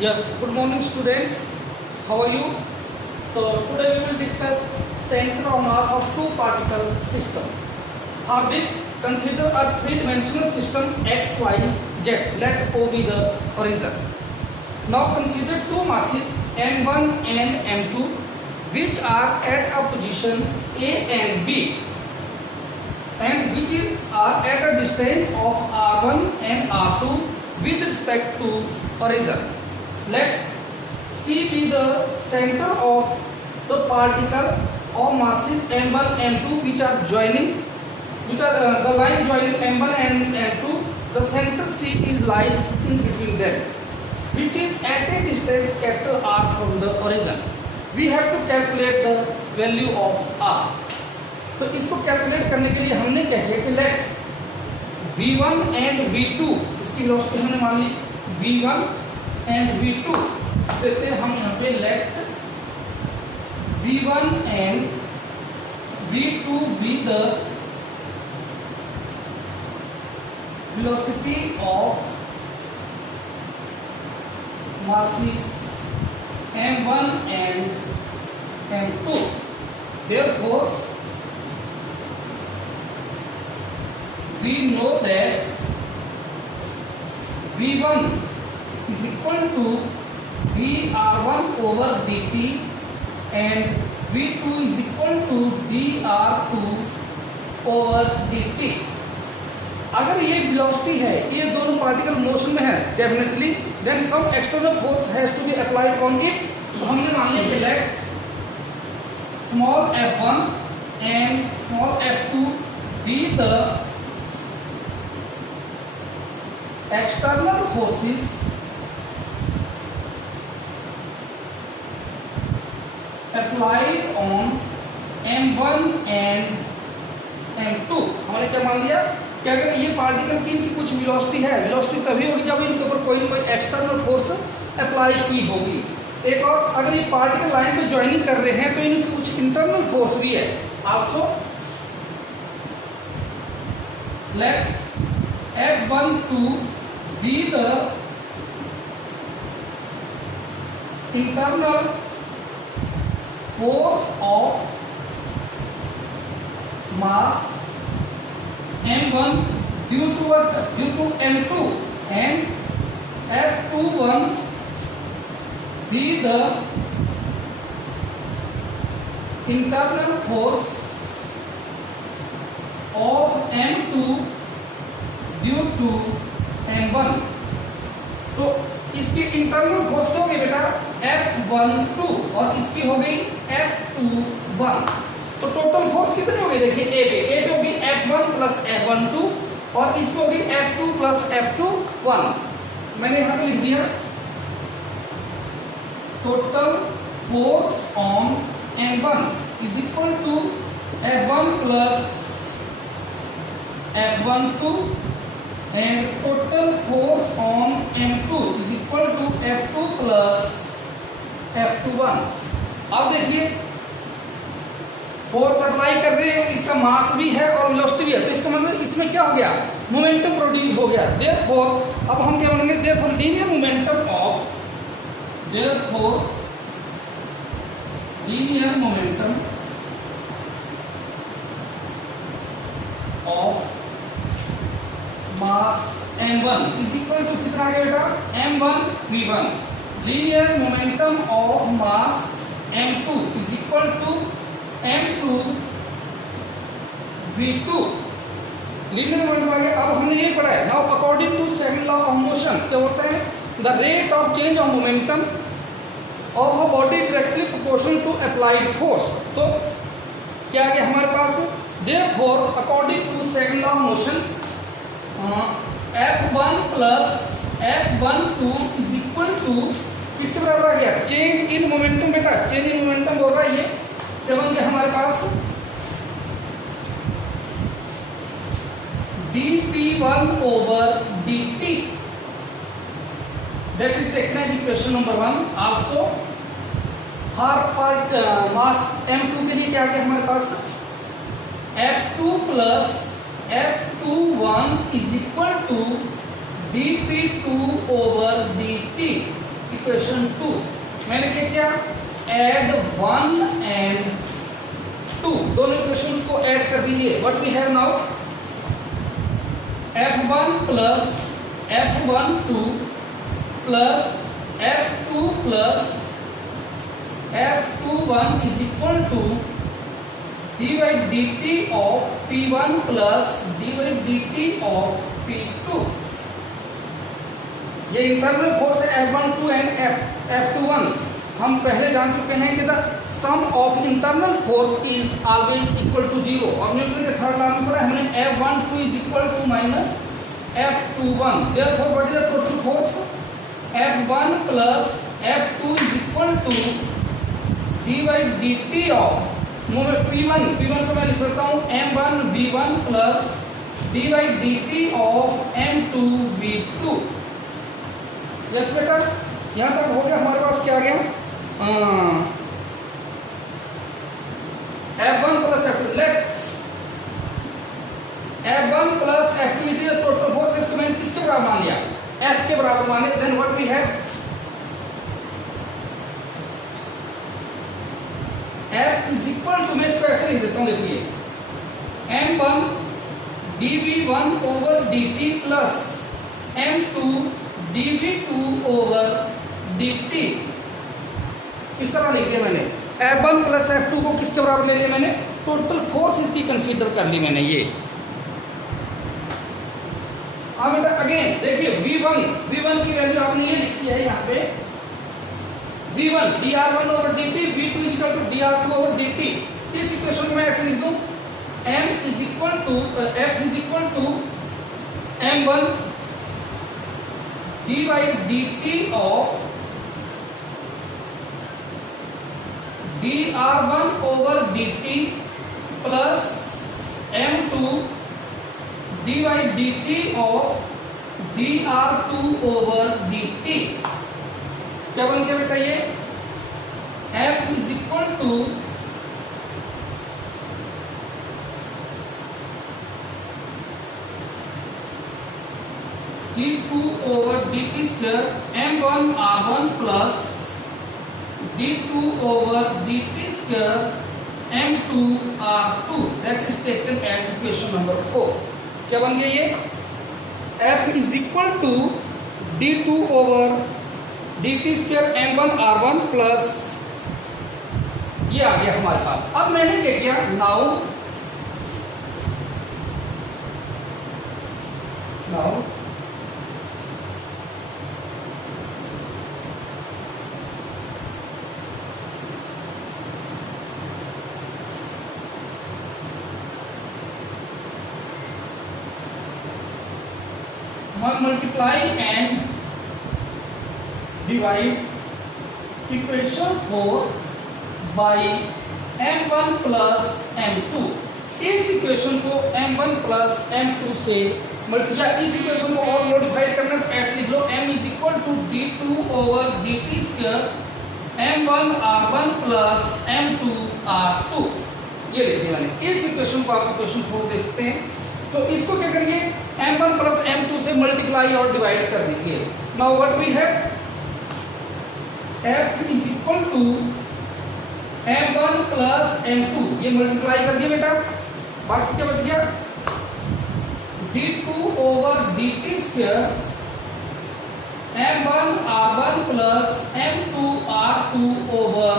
Yes, good morning students. How are you? So today we will discuss center of mass of two particle system. For this, consider a three-dimensional system X, Y, Z. Let O be the horizon. Now consider two masses M1 and M2 which are at a position A and B and which are at a distance of R1 and R2 with respect to horizon. Let C be the center of the particle of masses M1 and M2 which are joining, the line joining M1 and M2. The center C lies in between them, which is at a distance capital R from the horizon. We have to calculate the value of R. तो इसको calculate करने के लिए हमने क्या किया कि late V1 and V2 इसकी वेलोसिटी हमने मान ली V1 एंड V2 देते हैं हम यहाँ पे let V1 and V2 be the velocity of masses M1 and M2. Therefore, we know that V1 is equal to dR1 over dt and V2 is equal to dR2 over dt. अगर ये velocity है, ये दोनों particle motion में है, definitely then some external force has to be applied on it. तो हमने मान लिया कि let small f1 and small f2 be the external forces applied on M1 and M2. हमने क्या मान लिया कि अगर ये पार्टिकल की इनकी कुछ वेलोसिटी है, वेलोसिटी तभी होगी जब इनके ऊपर कोई एक्सटर्नल फोर्स अप्लाई की होगी. एक और, अगर ये पार्टिकल लाइन पे ज्वाइनिंग कर रहे हैं तो इनकी कुछ इंटरनल फोर्स भी है. Also let F12 be the internal force of mass M1 due to M2 and F21 be the internal force of M2 due to M1. तो इसकी इंटरनल फोर्स हो गई बेटा F12 और इसकी हो गई F21. तो टोटल फोर्स कितनी हो गई देखिए ए पे होगी F1 प्लस F12 और इसमें होगी F2 प्लस F21. मैंने यहाँ पे लिख दिया total force on M1 is equal to F1 plus F12 and total force on M2 is equal to F2 plus F21. अब देखिए फोर्स अप्लाई कर रहे हैं, इसका मास भी है और वेलोसिटी भी है, तो इसका मतलब इसमें क्या हो गया, मोमेंटम प्रोड्यूस हो गया. देयरफॉर अब हम क्या बोलेंगे, therefore linear momentum of mass M1 is equal to कितना आ गया बेटा M1 V1. Linear momentum of mass M2 is equal to M2 V2. Linear momentum आ गया. अब हमने ये पढ़ा है, now according to second law of motion क्या होता है, the rate of change of momentum of a body directly proportional to applied force. तो क्या आ गया हमारे पास, therefore according to second law of motion F1 plus F12 is equal to किसके बराबर आ गया, चेंज इन मोमेंटम. बेटा चेंज इन मोमेंटम होगा ये क्या बन गया हमारे पास dP1 over dt. That is taken as equation number 1. Also हर पार्ट मास M2 के लिए क्या आ गया हमारे पास F2 plus F21 is equal to dP2 over dt. Equation 2 मैंने क्या किया, ऐड 1 एंड 2, दोनों इक्वेशंस को ऐड कर दीजिए। What we have now, f1 plus f12 plus f2 plus f21 is equal to dy dt of p1 plus dy dt of p2। ये internal force है F12 and F21। हम पहले जान चुके हैं कि the sum of internal force is always equal to 0। और Newton के थर्ड लॉ में पढ़ा हमने F12 is equal to minus F21। Therefore what is the total force, F1 plus F2 is equal to dy dt of P1 को मैं लिख सकता हूँ M1 V1 plus dy dt of M2 V2। Yes बेटा, यहां तक हो गया। हमारे पास क्या आ गया, F1 plus F2, let F1 plus F2 it is total force. इसको मैंने किसके बराबर मान लिया, F के बराबर मान लिया। Then what we have, F is equal to, मैं इसको ऐसे लिख देता हूं, देखिए M1 dV1 over dt plus M2 dV2 over dt। इस तरह लिख दिया मैंने। F1 प्लस F2 को किसके बराबर ले लिया मैंने, टोटल फोर्स इसकी कंसीडर कर ली मैंने ये। अब बेटा अगेन देखिए V1 की वैल्यू आपने ये लिखी है यहाँ पे, V1 dr1 over dt, V2 is equal to dr2 over dt। इस इक्वेशन को मैं ऐसे लिख दूं, M is equal to F is equal to M1 dy dt of dr1 over dt plus M2 dy dt of dr2 over dt। क्या बन गया बेटा ये, F is equal to d2 over dt square M1 R1 plus d2 over dt square M2 R2, that is taken as equation number 4। क्या बन गया ये, F is equal to d2 over dt square M1 R1 plus, ये आ गया हमारे पास। अब मैंने क्या किया, now multiply and divide equation 4 by m1 plus m2। इस इक्वेशन को m1 प्लस m2 से या इस इक्वेशन को और मॉडिफाइड करना तो ऐसे लिख लो, m is equal to d2 over dt square m1 r1 plus m2 r2। ये लिख दिया मैंने। इस इक्वेशन को आप इक्वेशन 4 दे सकते हैं। तो इसको क्या करिए, m1 प्लस m2 से मल्टीप्लाई और डिवाइड कर दीजिए। Now what we have, f is equal to m1 plus m2, ये मल्टीप्लाई कर दिए बेटा। बाकी क्या बच गया, d2 over dt square m1 r1 plus m2 r2 over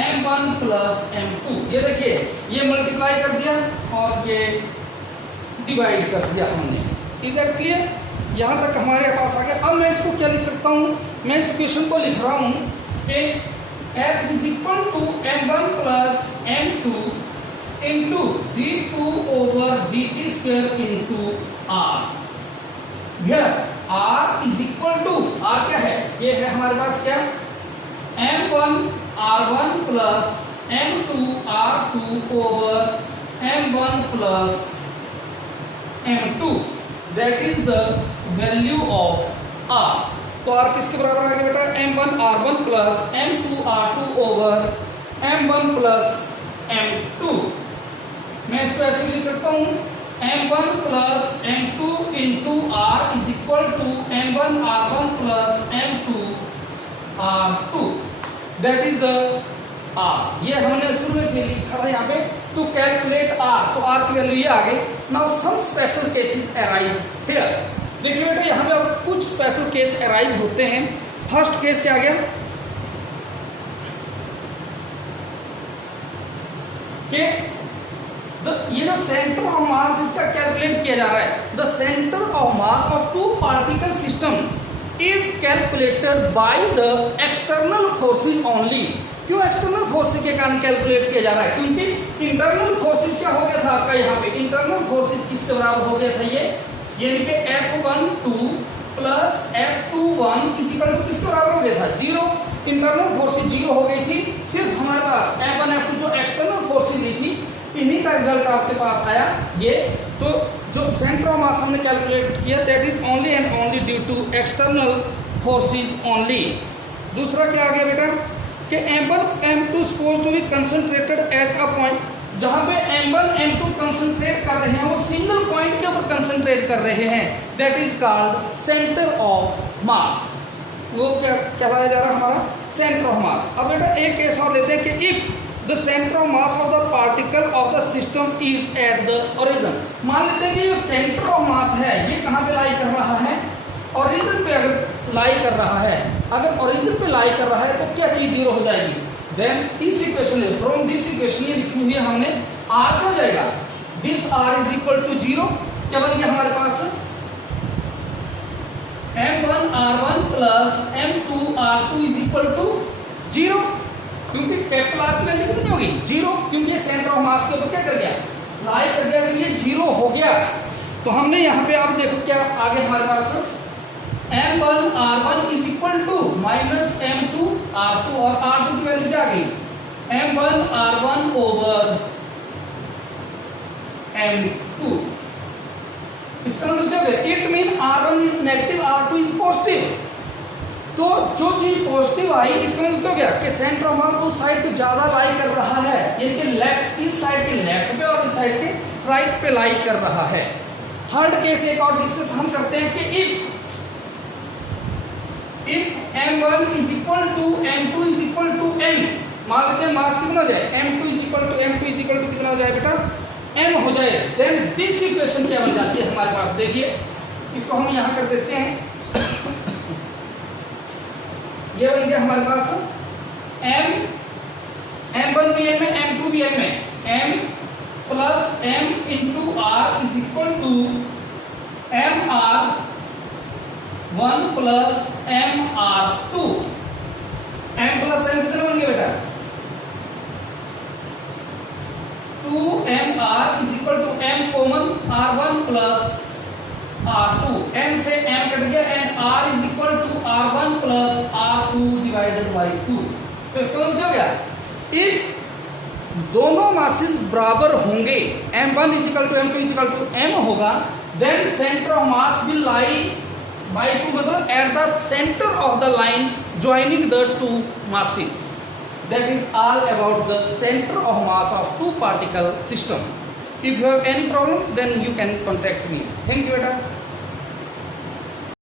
m1 plus m2। ये देखिए ये मल्टीप्लाई कर दिया और ये डिवाइड कर दिया हमने। इज दैट क्लियर, यहां तक हमारे पास आ गया। अब मैं इसको क्या लिख सकता हूं, मैं इस इक्वेशन को लिख रहा हूं कि f is equal to m1 plus m2 into d2 over dt square into r। r is equal to, r क्या है, ये है हमारे पास क्या, m1 r1 plus m2 r2 over m1 plus m2, that is the value of r। तो r किसके बराबर आ गया बेटा, m1 r1 plus m2 r2 over m1 plus m2। मैं इसको ऐसे लिख सकता हूं, m1 plus m2 into r is equal to m1 r1 plus m2 R2, that is the R। ये हमने शुरू में लिखा था यहाँ पे टू कैलकुलेट R, तो R की वैल्यू ये आ गई। Now some special cases arise here. देखिए बेटा यहाँ पे अब कुछ स्पेशल केस अराइज होते हैं। फर्स्ट केस क्या आ गया कि ये जो सेंटर ऑफ मास इसका कैलकुलेट किया जा रहा है। The centre of mass of two particle system is calculated by the external forces only. क्यों एक्सटर्नल फोर्सेज के कारण कैलकुलेट किया जा रहा है? क्योंकि इंटरनल फोर्सेज क्या हो गया था आपका यहाँ पे, इंटरनल फोर्सेज किसके बराबर हो गया था ये, यानी कि F12 plus F21 is equal to किसके बराबर हो गया था, 0। इंटरनल फोर्सेज 0 हो गई थी, सिर्फ हमारे पास F1 F2 जो एक्सटर्नल फोर्सेज दी थी इन्हीं का रिजल्ट आपके पास आया ये। तो जो सेंटर ऑफ मास हमने कैलकुलेट किया that is only and only due to external forces only. दूसरा क्या आ गया बेटा कि M1 M2 suppose to be concentrated at a point, जहां पे M1 M2 कंसंट्रेट कर रहे हैं वो सिंगल पॉइंट के ऊपर कंसंट्रेट कर रहे हैं, that is called centre of मास। वो क्या कहलाया जा रहा है हमारा सेंटर ऑफ मास। अब बेटा एक केस और लेते हैं कि if the centre of mass of the particle of the system is at the origin. मान लेते हैं कि जो सेंटर ऑफ मास है ये कहाँ पे लाई कर रहा है, ओरिजिन पे अगर लाई कर रहा है, अगर ओरिजिन पे लाई कर रहा है तो क्या चीज 0 हो जाएगी। देन इस इक्वेशन में फ्रॉम दिस इक्वेशन ये लिखी हुई है हमने, r क्या हो जाएगा, this r is equal to 0। क्या बन गया हमारे पास M1 R1 plus M2 R2 is equal to 0, क्योंकि कैपिटल R की वैल्यू कितनी होगी 0, क्योंकि ये सेंटर ऑफ मास के ऊपर क्या कर गया, लाई कर गया। ये 0 हो गया तो हमने यहाँ पे आप देखो क्या आगे हमारे पास M1 R1 is equal to minus M2 R2, और R2 की वैल्यू क्या आ गई M1 R1 ओवर M2। इसका मतलब क्या है, it mean R1 is negative R2 is positive. तो जो चीज पॉजिटिव आई इसका मतलब क्या गया कि सेंटर ऑफ मास उस साइड पे ज्यादा लाई कर रहा है, यानी कि लेफ्ट, इस साइड के लेफ्ट पे और इस साइड के राइट पे लाई कर रहा है। थर्ड केस एक और डिस्कस हम करते हैं कि if M1 is equal to M2 is equal to M, मान लेते हैं मास कितना हो जाए M2 is equal to M2 is equal to कितना हो जाए बेटा M हो जाए, देन दिस इक्वेशन क्या बन जाती है हमारे पास। देखिए इसको हम यहां कर देते हैं, ये बन गया हमारे पास M1 भी M में M2 भी M में, M plus M into R is equal to MR1 plus MR2। M plus M कितने बन गए बेटा 2MR is equal to M common R1 plus R2, M से M कट गया and R is equal to R1 plus R2 divided by 2। तो इसका मतलब क्या हो गया, इफ दोनों मासेस बराबर होंगे, M1 is equal to M2 is equal to M होगा, then centre of mass will lie by 2, मतलब at the centre of the line joining the two masses. That is all about the center of mass of two particle system. If you have any problem, then you can contact me. Thank you, beta.